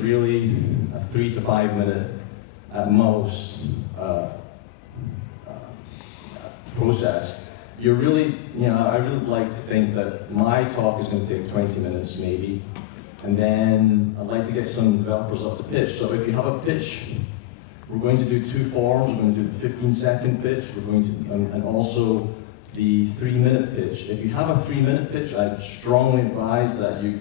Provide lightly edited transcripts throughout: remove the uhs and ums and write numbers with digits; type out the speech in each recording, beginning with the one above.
Really a 3 to 5 minute at most process. You're really, I really like to think that my talk is going to take 20 minutes maybe, and then I'd like to get some developers up to pitch. So if you have a pitch, we're going to do 2 forms. We're going to do the 15-second pitch. We're going to, and also the 3-minute pitch. If you have a 3-minute pitch, I strongly advise that you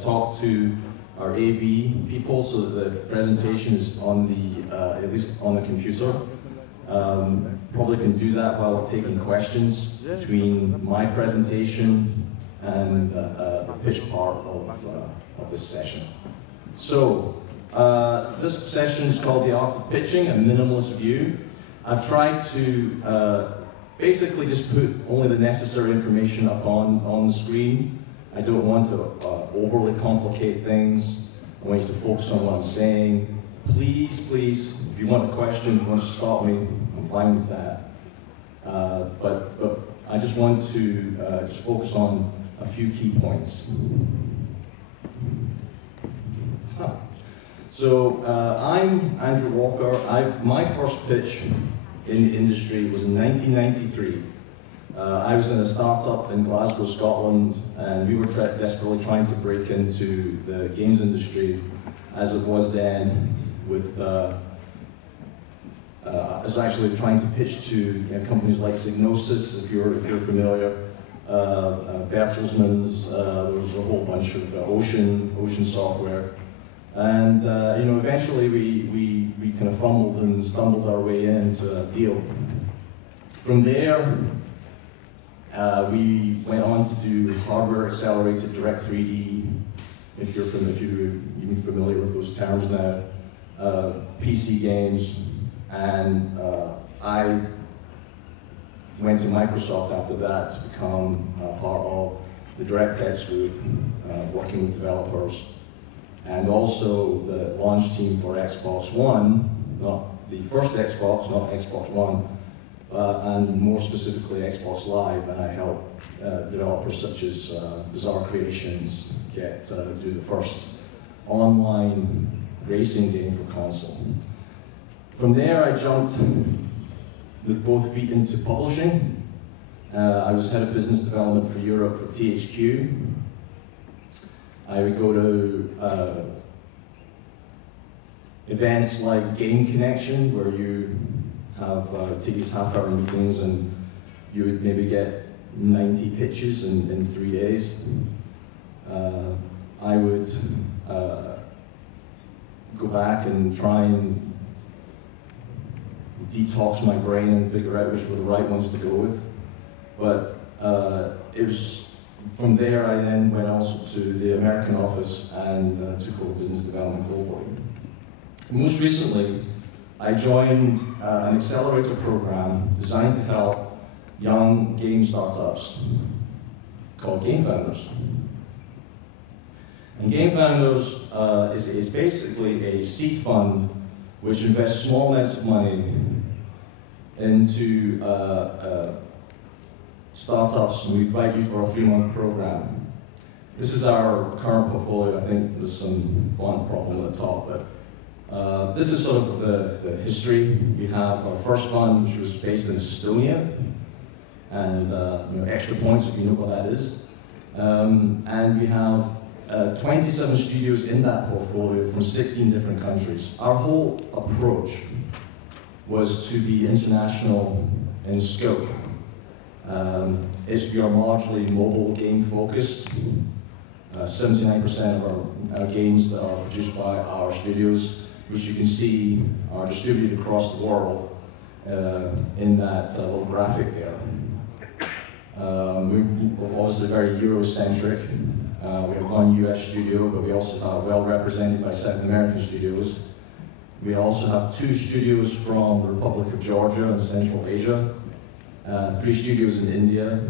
talk to our AV people so that the presentation is on the, at least on the computer. Probably can do that while we're taking questions between my presentation and the pitch part of this session. So, this session is called The Art of Pitching, a Minimalist View. I've tried to basically just put only the necessary information up on the screen. I don't want to overly complicate things. I want you to focus on what I'm saying. Please, if you want a question, if you want to stop me, I'm fine with that. But I just want to just focus on a few key points. So I'm Andrew Walker. My first pitch in the industry was in 1993. I was in a startup in Glasgow, Scotland, and we were desperately trying to break into the games industry as it was then, with I was actually trying to pitch to companies like Signosis, if you're familiar, Bertelsmann's, there was a whole bunch of Ocean Software. And eventually we kind of fumbled and stumbled our way into a deal. From there, we went on to do hardware accelerated direct 3D, if you're even familiar with those terms now, PC games, and I went to Microsoft after that to become part of the DirectX group, working with developers, and also the launch team for Xbox One, not the first Xbox, not Xbox One, and more specifically Xbox Live, and I helped developers such as Bizarre Creations do the first online racing game for console. From there I jumped with both feet into publishing. I was head of business development for Europe for THQ. I would go to events like Game Connection, where you have take these half-hour meetings and you would maybe get 90 pitches in 3 days. I would go back and try and detox my brain and figure out which were the right ones to go with. But it was from there I then went also to the American office and took over business development globally. Most recently, I joined an accelerator program designed to help young game startups called Gamefounders. And Gamefounders is basically a seed fund which invests small amounts of money into startups, and we invite you for a 3-month program. This is our current portfolio. I think there's some font problem at the top, but this is sort of the history. We have our first fund, which was based in Estonia, and extra points if you know what that is. And we have 27 studios in that portfolio from 16 different countries. Our whole approach was to be international in scope. We are largely mobile game focused. 79% of our games that are produced by our studios, which you can see are distributed across the world in that little graphic there. We're obviously very Eurocentric. We have one US studio, but we also are well represented by South American studios. We also have 2 studios from the Republic of Georgia in Central Asia, 3 studios in India,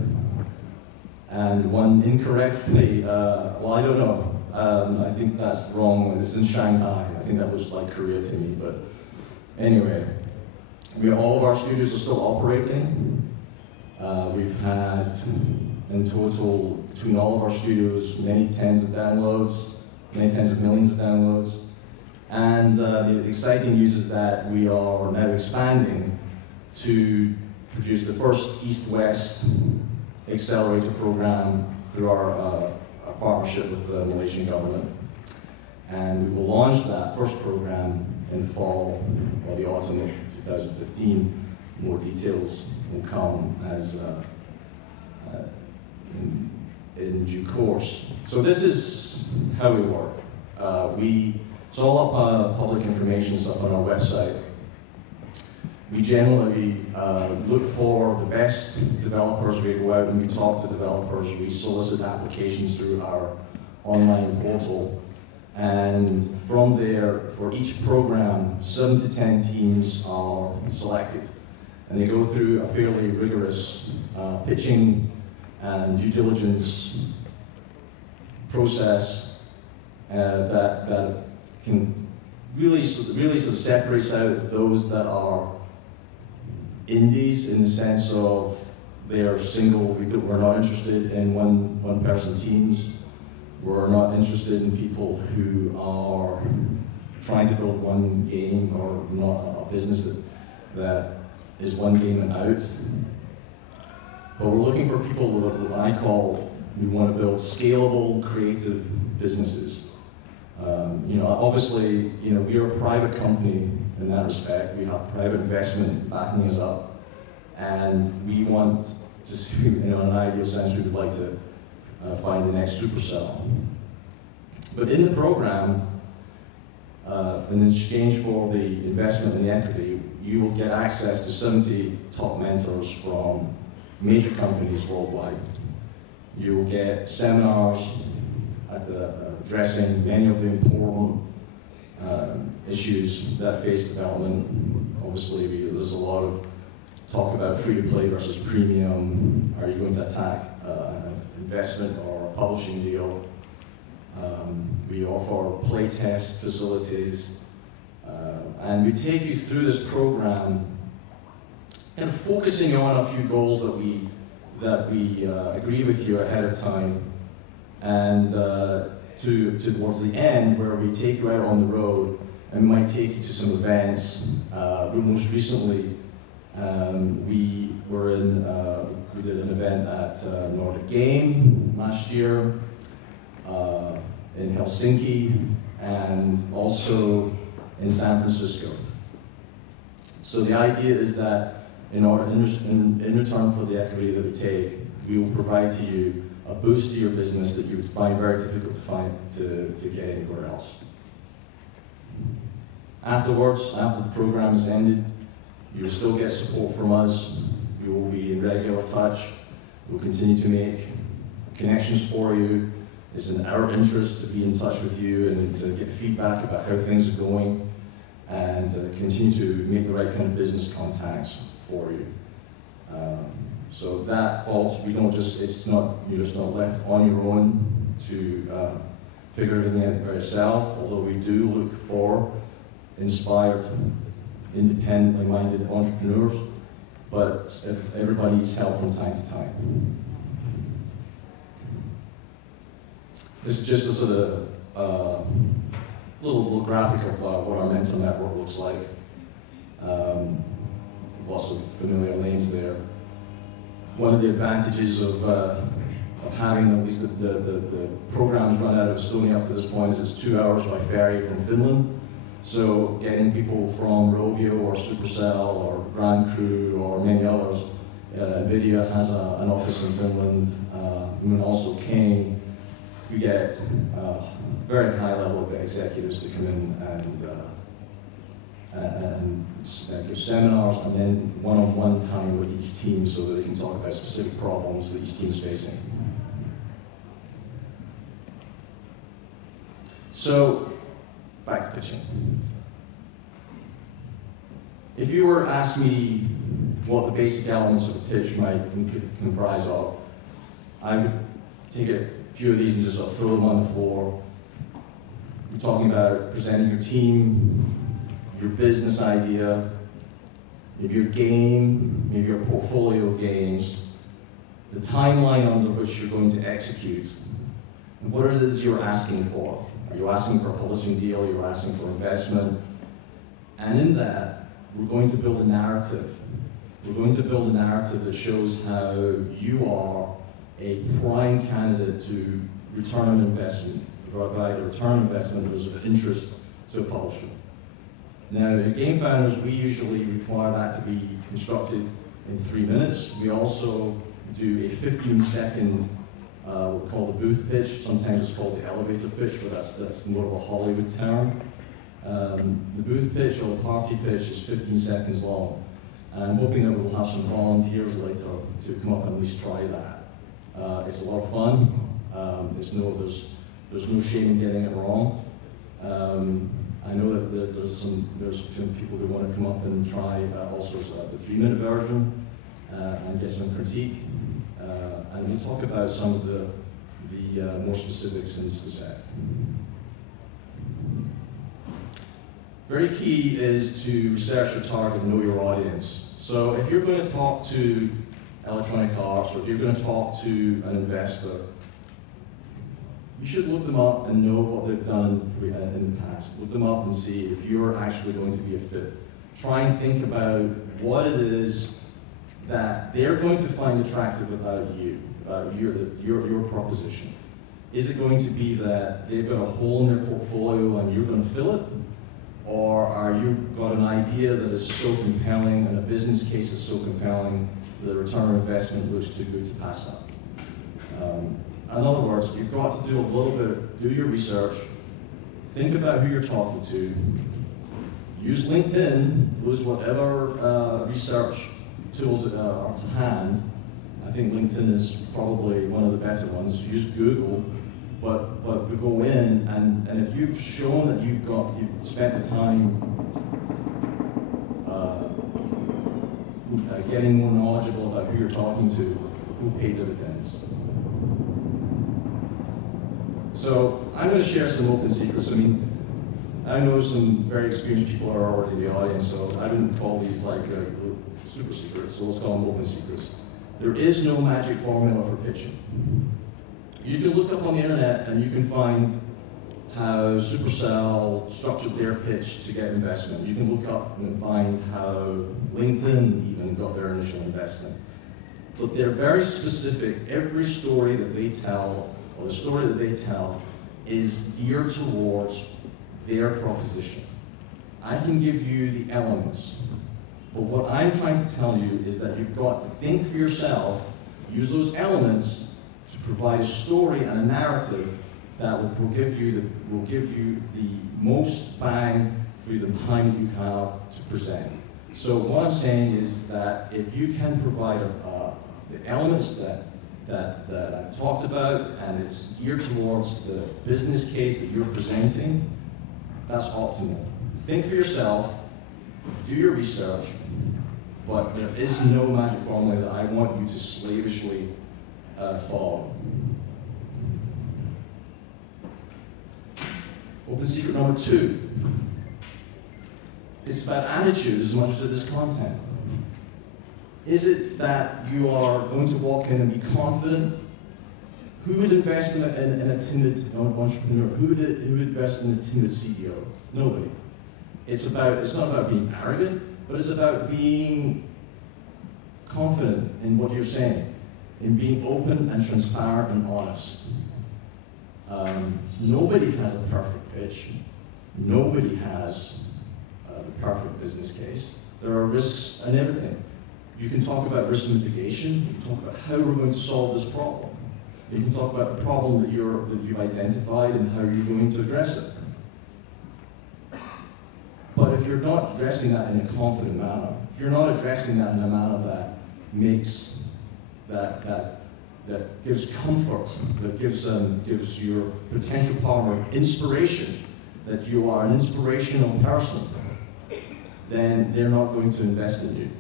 and 1 incorrectly, well, I don't know. I think that's wrong. It's in Shanghai. I think that was like Korea to me, but anyway. All of our studios are still operating. We've had, in total, between all of our studios, many tens of downloads. many tens of millions of downloads. And the exciting news is that we are now expanding to produce the first East-West accelerator program through our partnership with the Malaysian government. And we will launch that first program in fall or the autumn of 2015. More details will come as in due course. So this is how we work. It's all up public information stuff on our website. We generally look for the best developers. We go out and we talk to developers. We solicit applications through our online portal. And from there, for each program, 7 to 10 teams are selected. And they go through a fairly rigorous pitching and due diligence process that can really sort of separates out those that are indies in the sense of they're single. We're not interested in one-person teams. We're not interested in people who are trying to build one game or not a business that is one game and out. But we're looking for people that I call, we want to build scalable, creative businesses. Obviously, we are a private company in that respect. We have private investment backing us up, and we want to see, in an ideal sense, we would like to find the next supercell. But in the program, in exchange for the investment in the equity, you will get access to 70 top mentors from major companies worldwide. You will get seminars addressing many of the important issues that face development. Obviously, there's a lot of talk about free-to-play versus premium. Are you going to attack investment or a publishing deal? We offer playtest facilities, and we take you through this program and focusing on a few goals that we agree with you ahead of time, and towards the end where we take you out on the road and we might take you to some events. Most recently, we did an event at Nordic Game last year in Helsinki and also in San Francisco. So the idea is that in return for the equity that we take, we will provide to you a boost to your business that you would find very difficult to get anywhere else. Afterwards, after the program is ended, you will still get support from us. We will be in regular touch. We'll continue to make connections for you. It's in our interest to be in touch with you and to get feedback about how things are going and continue to make the right kind of business contacts for you. So that falls, you're just not left on your own to figure everything out by yourself, although we do look for inspired, independently minded entrepreneurs, but everybody needs help from time to time. This is just a sort of little graphic of what our mentor network looks like. Lots of familiar names there. One of the advantages of having at least the programs run out of Estonia up to this point is it's 2 hours by ferry from Finland. So getting people from Rovio or Supercell or Grand Crew or many others, NVIDIA has an office in Finland, and also King. We get very high level of executives to come in and give seminars and then one-on-one time with each team so that they can talk about specific problems that each team is facing. So, back to pitching. If you were to ask me what the basic elements of a pitch might comprise of, I would take a few of these and just sort of throw them on the floor. You're talking about presenting your team, your business idea, maybe your game, maybe your portfolio of games, the timeline under which you're going to execute, and what it is you're asking for. Are you asking for a publishing deal? Are you asking for investment? And in that, we're going to build a narrative. We're going to build a narrative that shows how you are a prime candidate to return on investment, provide a return on investment that is of interest to a publisher. Now, at Gamefounders, we usually require that to be constructed in 3 minutes. We also do a 15-second, what we call the booth pitch. Sometimes it's called the elevator pitch, but that's more of a Hollywood term. The booth pitch or the party pitch is 15 seconds long. And I'm hoping that we'll have some volunteers later to come up and at least try that. It's a lot of fun. There's no shame in getting it wrong. I know that there's some people who want to come up and try also the 3-minute version and get some critique. And we'll talk about some of the more specifics in just a sec. Very key is to research your target and know your audience. So if you're going to talk to Electronic Arts, or if you're going to talk to an investor, you should look them up and know what they've done in the past. Look them up and see if you're actually going to be a fit. Try and think about what it is that they're going to find attractive about you, about your proposition. Is it going to be that they've got a hole in their portfolio and you're going to fill it? Or are you got an idea that is so compelling and a business case is so compelling that the return on investment looks too good to pass up? In other words, you've got to do a little bit, do your research, think about who you're talking to, use LinkedIn, use whatever research tools are to hand. I think LinkedIn is probably one of the better ones. Use Google, but go in and if you've shown that you've spent the time getting more knowledgeable about who you're talking to, who pay dividends. So I'm going to share some open secrets. I mean, I know some very experienced people are already in the audience, so I didn't call these like super secrets, so let's call them open secrets. There is no magic formula for pitching. You can look up on the internet and you can find how Supercell structured their pitch to get investment. You can look up and find how LinkedIn even got their initial investment. But they're very specific. Every story that they tell, or the story that they tell, is geared towards their proposition. I can give you the elements, but what I'm trying to tell you is that you've got to think for yourself, use those elements to provide a story and a narrative that will give you the most bang for the time that you have to present. So what I'm saying is that if you can provide the elements that I've talked about and it's geared towards the business case that you're presenting, that's optimal. Think for yourself, do your research, but there is no magic formula that I want you to slavishly follow. Open secret number 2. It's about attitude as much as it is content. Is it that you are going to walk in and be confident? Who would invest in a timid entrepreneur? Who would invest in a timid CEO? Nobody. It's not about being arrogant, but it's about being confident in what you're saying, in being open and transparent and honest. Nobody has a perfect pitch. Nobody has the perfect business case. There are risks and everything. You can talk about risk mitigation. You can talk about how we're going to solve this problem. You can talk about the problem that you've identified and how you're going to address it. But if you're not addressing that in a confident manner, if you're not addressing that in a manner that makes that gives comfort, that gives your potential partner inspiration, that you are an inspirational person, then they're not going to invest in you.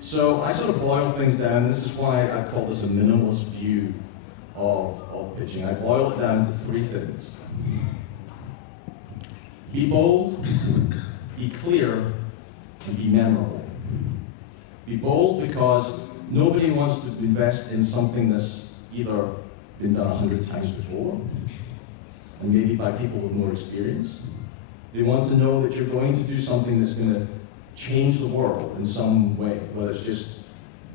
So I sort of boil things down. This is why I call this a minimalist view of pitching. I boil it down to 3 things. Be bold, be clear, and be memorable. Be bold because nobody wants to invest in something that's either been done 100 times before, and maybe by people with more experience. They want to know that you're going to do something that's going to change the world in some way, whether it's just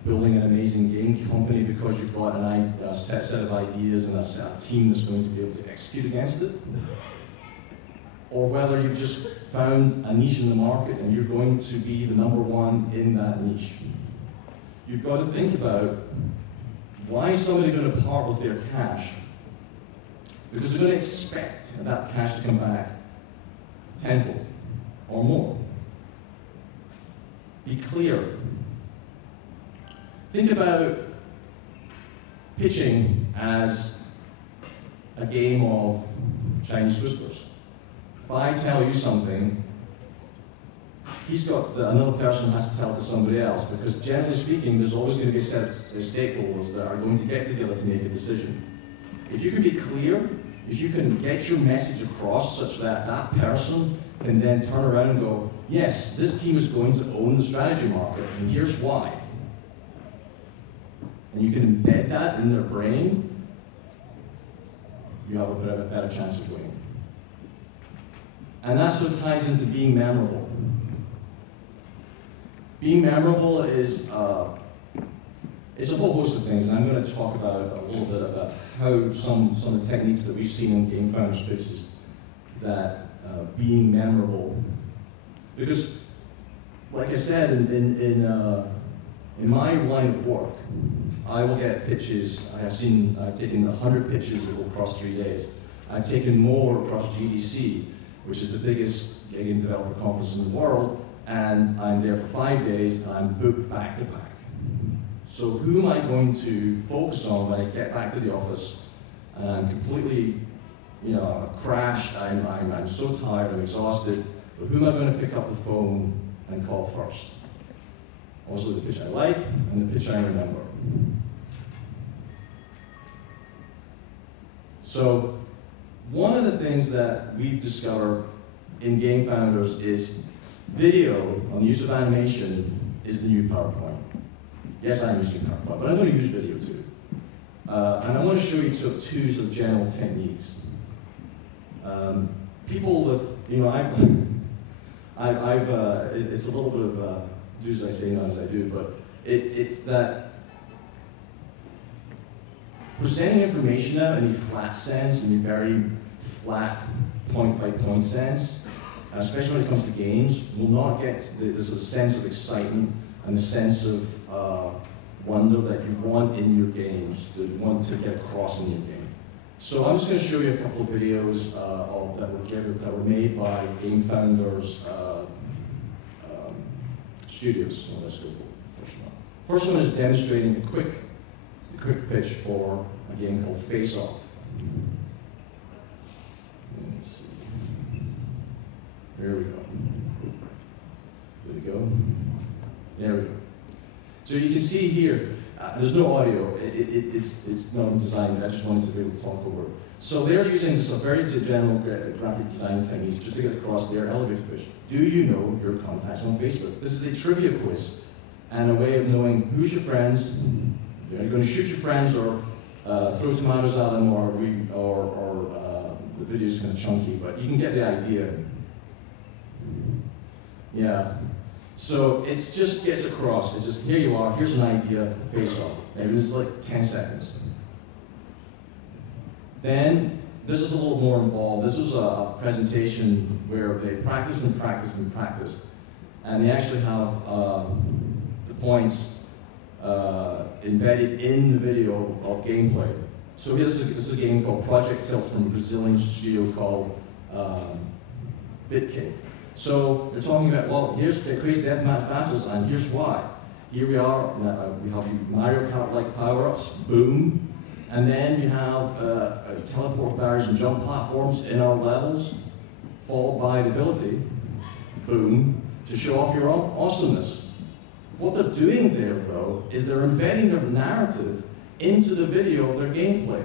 building an amazing game company because you've got a set of ideas and a team that's going to be able to execute against it, or whether you've just found a niche in the market and you're going to be the #1 in that niche. You've got to think about why is somebody going to part with their cash? Because they're going to expect that cash to come back tenfold or more. Be clear. Think about pitching as a game of Chinese whispers. If I tell you something, another person has to tell it to somebody else, because generally speaking, there's always going to be a set of stakeholders that are going to get together to make a decision. If you can be clear, if you can get your message across such that that person can then turn around and go, yes, this team is going to own the strategy market, and here's why. And you can embed that in their brain, you have a bit of a better chance of winning. And that sort of ties into being memorable. Being memorable is it's a whole host of things, and I'm going to talk about a little bit about how some of the techniques that we've seen in Gamefounders pitches that being memorable. Because, like I said, in my line of work, I will get pitches. I've taken 100 pitches across 3 days. I've taken more across GDC, which is the biggest game developer conference in the world, and I'm there for 5 days, and I'm booked back to back. So who am I going to focus on when I get back to the office and I'm completely, I've crashed, I'm so tired, I'm exhausted, but who am I going to pick up the phone and call first? Also the pitch I like and the pitch I remember. So one of the things that we've discovered in Gamefounders is video on the use of animation is the new PowerPoint. Yes, I'm using PowerPoint, but I'm going to use video too. And I want to show you two sort of general techniques. People with, it's a little bit of do as I say, not as I do, but it's that presenting information out in a flat sense, in a very flat point-by-point sense, especially when it comes to games, will not get this sense of excitement and the sense of wonder that you want in your games, that you want to get across in your game. So I'm just going to show you a couple of videos that were made by Gamefounders studios. So let's go for the first one. First one is demonstrating a quick pitch for a game called Face Off. Let's see. Here we go. There we go. There we go. So you can see here, there's no audio. It's not designed. I just wanted to be able to talk over it. So they're using just a very general graphic design technique just to get across their elevator pitch. Do you know your contacts on Facebook? This is a trivia quiz and a way of knowing who's your friends. You're going to shoot your friends or throw tomatoes at them, or the video's kind of chunky, but you can get the idea. Yeah. So it just gets across. It's just, here you are, here's an idea, Face Off. Maybe it's like 10 seconds. Then, this is a little more involved. This was a presentation where they practiced and practiced and practiced. And they actually have the points embedded in the video of gameplay. So this is a game called Project Tilt from a Brazilian studio called BitCake. So they're talking about, well, here's the crazy deathmatch battles, and here's why. Here we are, we have Mario Kart-like power-ups, boom. And then you have teleport barriers and jump platforms in our levels, followed by the ability, boom, to show off your own awesomeness. What they're doing there, though, is they're embedding their narrative into the video of their gameplay.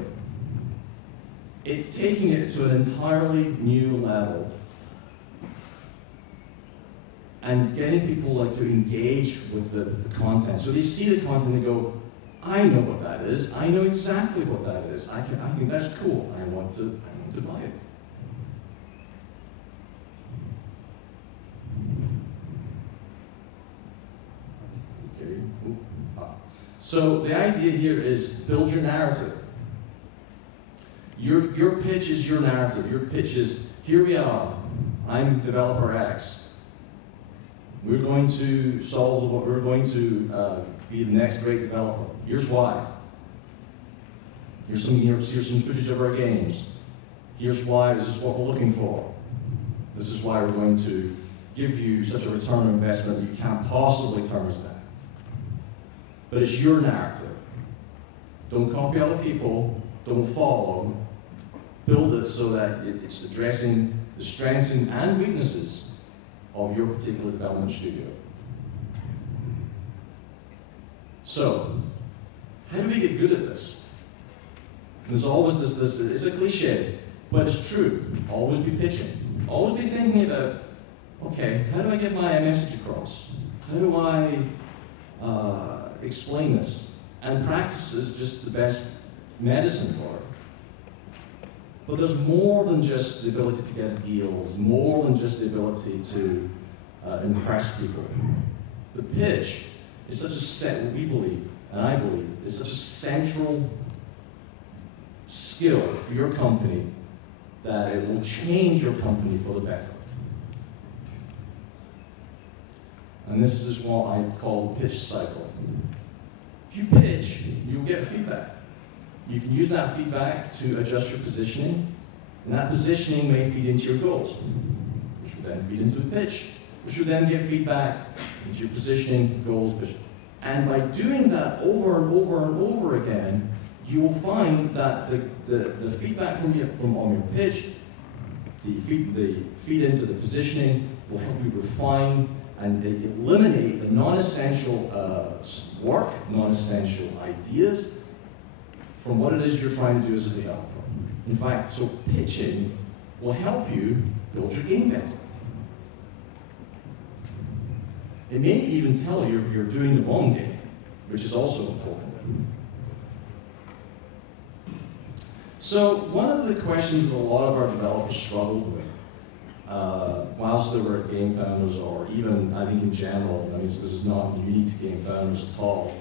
It's taking it to an entirely new level and getting people to engage with the content. So they see the content and they go, I know what that is. I know exactly what that is. I think that's cool. I want to buy it. Okay. So the idea here is build your narrative. Your pitch is your narrative. Your pitch is, here we are. I'm developer X. We're going to solve what we're going to be the next great developer. Here's why. Here's some footage of our games. Here's why. This is what we're looking for. This is why we're going to give you such a return on investment that you can't possibly turn us down. But it's your narrative. Don't copy other people. Don't follow. Build it so that it's addressing the strengths and weaknesses of your particular development studio. So, how do we get good at this? There's always this, it's a cliche, but it's true. Always be pitching. Always be thinking about, okay, how do I get my message across? How do I explain this? And practice is just the best medicine for it. But there's more than just the ability to get deals, more than just the ability to impress people. The pitch is such a we believe, and I believe, is such a central skill for your company that it will change your company for the better. And this is what I call the pitch cycle. If you pitch, you'll get feedback. You can use that feedback to adjust your positioning, and that positioning may feed into your goals, which will then feed into the pitch, which will then give feedback into your positioning, goals, vision. And by doing that over and over and over again, you will find that the feedback from on your pitch, the feed into the positioning will help you refine and eliminate the non-essential work, non-essential ideas from what it is you're trying to do as a developer. In fact, so pitching will help you build your game better. It may even tell you you're doing the wrong game, which is also important. So one of the questions that a lot of our developers struggled with, whilst they were at Gamefounders, or even I think in general, I mean this is not unique to Gamefounders at all,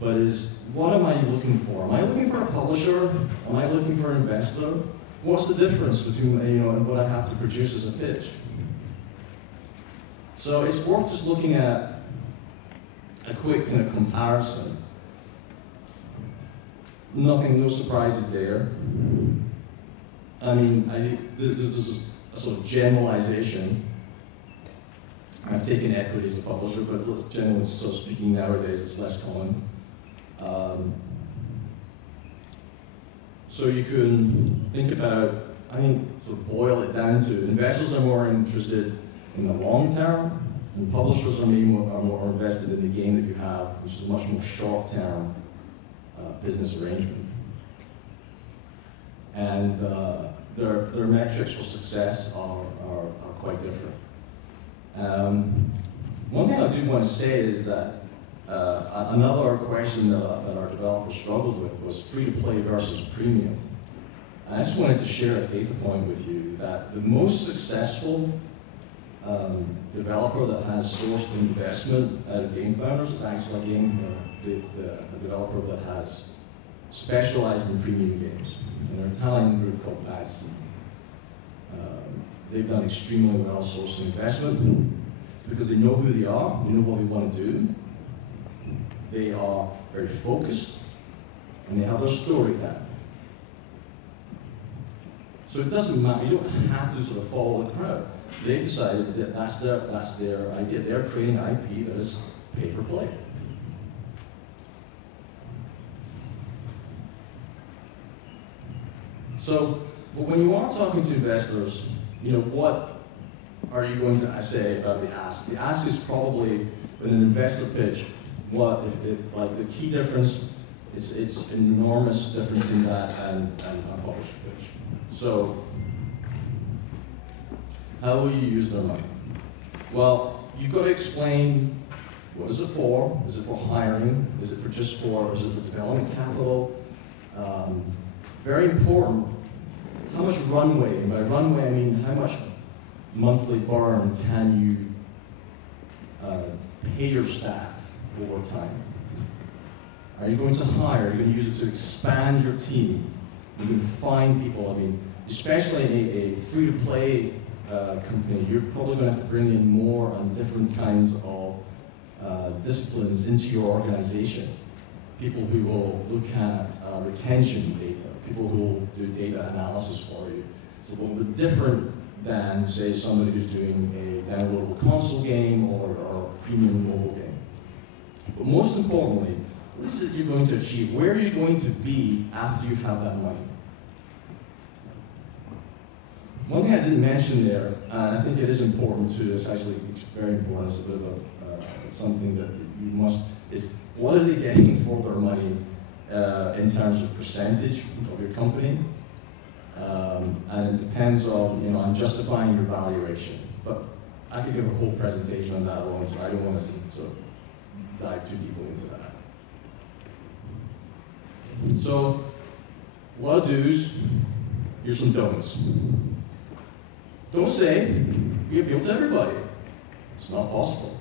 but is what am I looking for? Am I looking for a publisher? Am I looking for an investor? What's the difference between and what I have to produce as a pitch? So it's worth just looking at a quick kind of comparison. No surprises there. I mean, this is a sort of generalization. I've taken equity as a publisher, but generally, so speaking nowadays, it's less common. So you can think about, I mean, sort of boil it down to investors are more interested in the long term, and publishers are more invested in the game that you have, which is a much more short-term business arrangement. And their metrics for success are quite different. One thing I do want to say is that another question that our developers struggled with was free-to-play versus premium. I just wanted to share a data point with you that the most successful developer that has sourced investment out of Gamefounders is actually a developer that has specialized in premium games. And an Italian group called Bazzi. They've done extremely well sourcing investment. It's because they know who they are, they know what they want to do. They are very focused, and they have their story down. So it doesn't matter, you don't have to sort of follow the crowd. They decided that that's their idea. They're creating IP that is pay for play. So, but when you are talking to investors, what are you going to say about the ask? The ask is probably, in an investor pitch, like the key difference, it's an enormous difference between that and a publisher pitch. So, how will you use their money? Well, you've got to explain What is it for? Is it for hiring? Is it for is it for development capital? Very important, how much runway, and by runway I mean how much monthly burn can you pay your staff over time? Are you going to hire? Are you going to use it to expand your team? You can find people, I mean, especially in a free-to-play company, you're probably going to have to bring in more and different kinds of disciplines into your organization. People who will look at retention data, people who will do data analysis for you. It's a little bit different than, say, somebody who's doing a downloadable console game or a premium mobile game. But most importantly, what is it you're going to achieve? Where are you going to be after you have that money? One thing I didn't mention there, and I think it is important too, it's actually very important, it's a bit of something that you must, is what are they getting for their money in terms of percentage of your company? And it depends on, on justifying your valuation. But I could give a whole presentation on that alone, so I don't want to sort of dive too deeply into that. So, a lot of do's, here's some don'ts. Don't say, we appeal to everybody. It's not possible.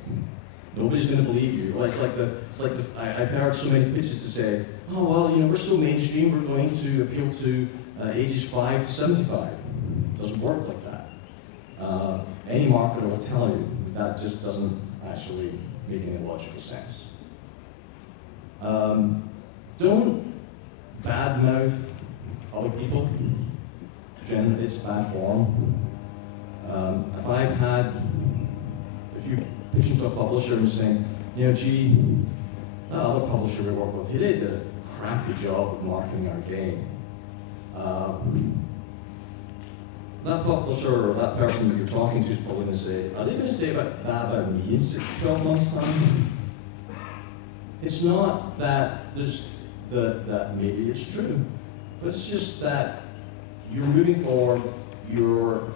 Nobody's going to believe you. I've heard so many pitches to say, oh, well, we're so mainstream, we're going to appeal to ages 5 to 75. It doesn't work like that. Any marketer will tell you that just doesn't actually make any logical sense. Don't badmouth other people. Generally, it's bad form. If you pitch into a publisher and saying, gee, that other publisher we work with, they did a crappy job of marketing our game. That publisher or that person that you're talking to is probably going to say, are they going to say that about me in 6 to 12 months' time? It's not that that maybe it's true, but it's just that you're moving forward, you're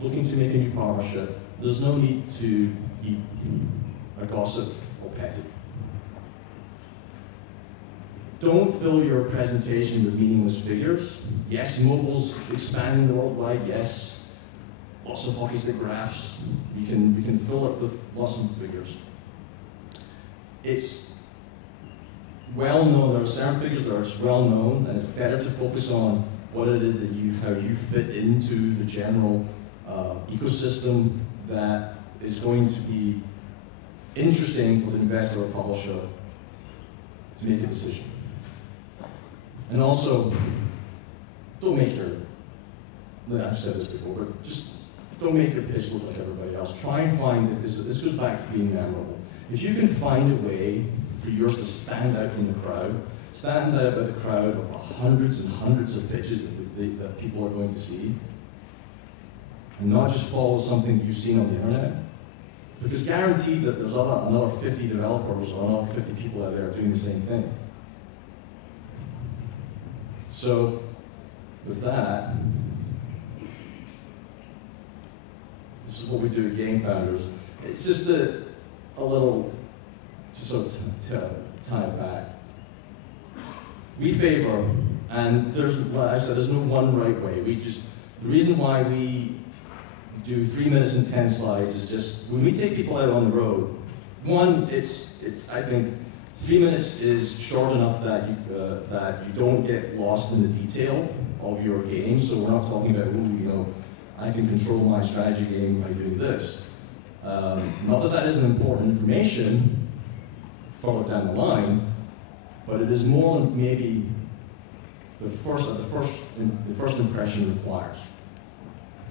looking to make a new partnership. There's no need to be a gossip or petty. Don't fill your presentation with meaningless figures. Yes, mobile's expanding worldwide, yes. Lots of hockey stick graphs. You can fill it with lots of figures. It's well known, there are certain figures that are well known, and it's better to focus on what it is that how you fit into the general ecosystem that is going to be interesting for the investor or publisher to make a decision. And also, don't make your, I've said this before, but just don't make your pitch look like everybody else. Try and find, if this goes back to being memorable. If you can find a way for yours to stand out from the crowd, stand out of the crowd of hundreds and hundreds of pitches that people are going to see, and not just follow something you've seen on the internet, because guaranteed that there's another 50 developers or another 50 people out there doing the same thing. So, with that, this is what we do at Gamefounders. It's just a little, to sort of tie it back. We favor, and like I said, there's no one right way. The reason why we do 3 minutes and 10 slides is just, when we take people out on the road, one, I think 3 minutes is short enough that you don't get lost in the detail of your game. So we're not talking about, I can control my strategy game by doing this. Not that that isn't important information further down the line, but it is more than maybe the first impression requires.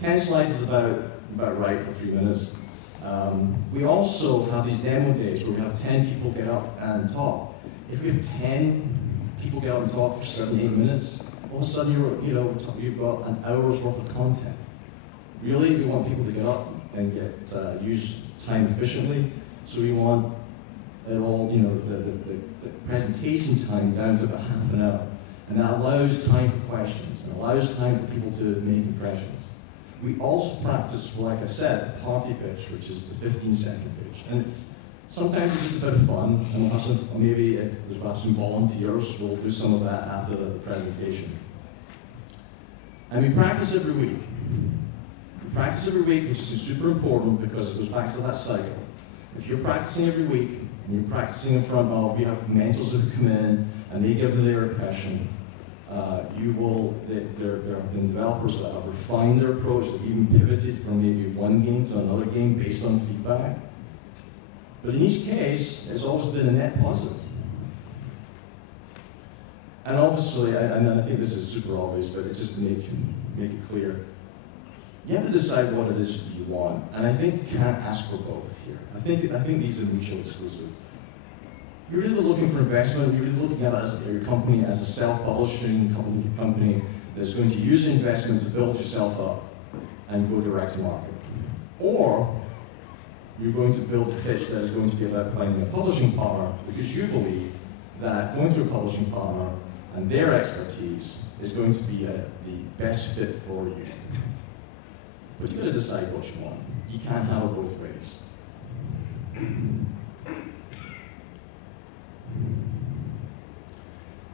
10 slides is about right for 3 minutes. We also have these demo days where we have 10 people get up and talk. If we have 10 people get up and talk for 7 to 8 minutes, all of a sudden you've got an hour's worth of content. Really, we want people to get up and use time efficiently. So we want it all, the presentation time down to about half an hour. And that allows time for questions and allows time for people to make impressions. We also practice, like I said, the party pitch, which is the 15-second pitch. And it's Sometimes it's just a bit of fun, and we'll have some, maybe if we'll have some volunteers, we'll do some of that after the presentation. And we practice every week. We practice every week, which is super important because it goes back to that cycle. If you're practicing every week, and you're practicing in front of, we have mentors who come in, and they give them their impression, there have been developers that have refined their approach, they've even pivoted from maybe one game to another game based on feedback. But in each case, it's always been a net positive. And obviously, and I think this is super obvious, but just to make it clear, you have to decide what it is you want. And I think you can't ask for both here. I think these are mutually exclusive. You're really looking for investment, you're really looking at it as your company as a self-publishing company that's going to use investment to build yourself up and go direct to market. Or you're going to build a pitch that is going to be about finding a publishing partner because you believe that going through a publishing partner and their expertise is going to be the best fit for you. But you've got to decide what you want. You can't have it both ways.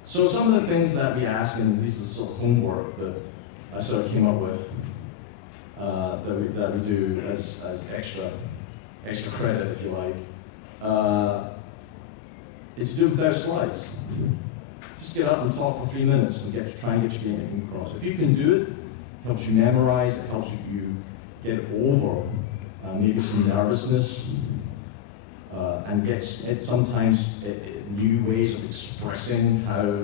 So some of the things that we ask, and this is sort of homework that I sort of came up with, that we do as extra credit, if you like, is to do it without slides. Just get up and talk for 3 minutes and try and get your game across. If you can do it, it helps you memorize, it helps you get over maybe some nervousness, and sometimes new ways of expressing how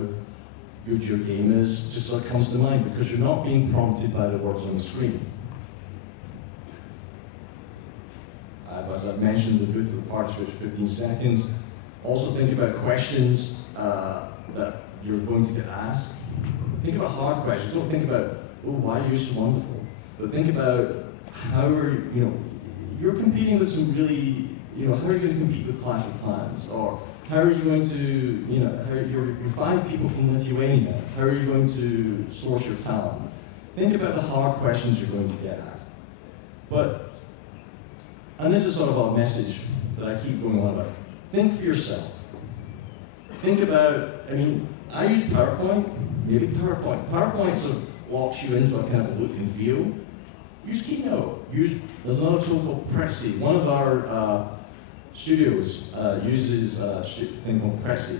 good your game is just sort of comes to mind because you're not being prompted by the words on the screen. As I've mentioned, the booth of parts for 15 seconds. Also think about questions that you're going to get asked. Think about hard questions. Don't think about, oh, why are you so wonderful? But think about how you're competing with some really, how are you going to compete with Clash of Clans? Or how are you going to, you're 5 people from Lithuania. How are you going to source your talent? Think about the hard questions you're going to get at. And this is sort of a message that I keep going on about. Think for yourself. Think about, I use PowerPoint, maybe PowerPoint. PowerPoint sort of locks you into a kind of a look and feel. Use Keynote. There's another tool called Prezi. One of our studios uses a thing called Prezi.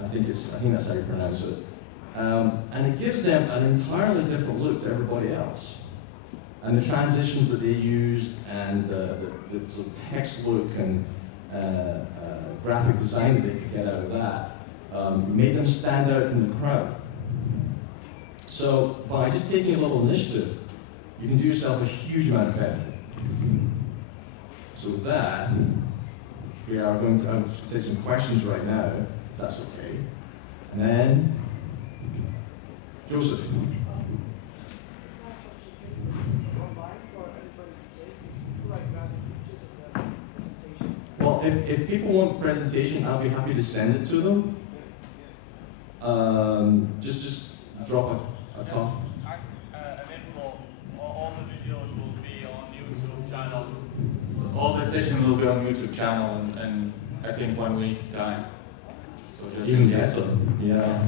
I think that's how you pronounce it. And it gives them an entirely different look to everybody else. And the transitions that they used and the sort of text look and graphic design that they could get out of that made them stand out from the crowd. So by just taking a little initiative, you can do yourself a huge amount of benefit. So with that, we are going to take some questions right now, if that's okay. And then, Joseph. Well, if people want presentation, I'll be happy to send it to them. Just drop a comment. All the videos will be on YouTube channel. All the sessions will be on YouTube channel, and I think 1 week time. So just even better. Yeah.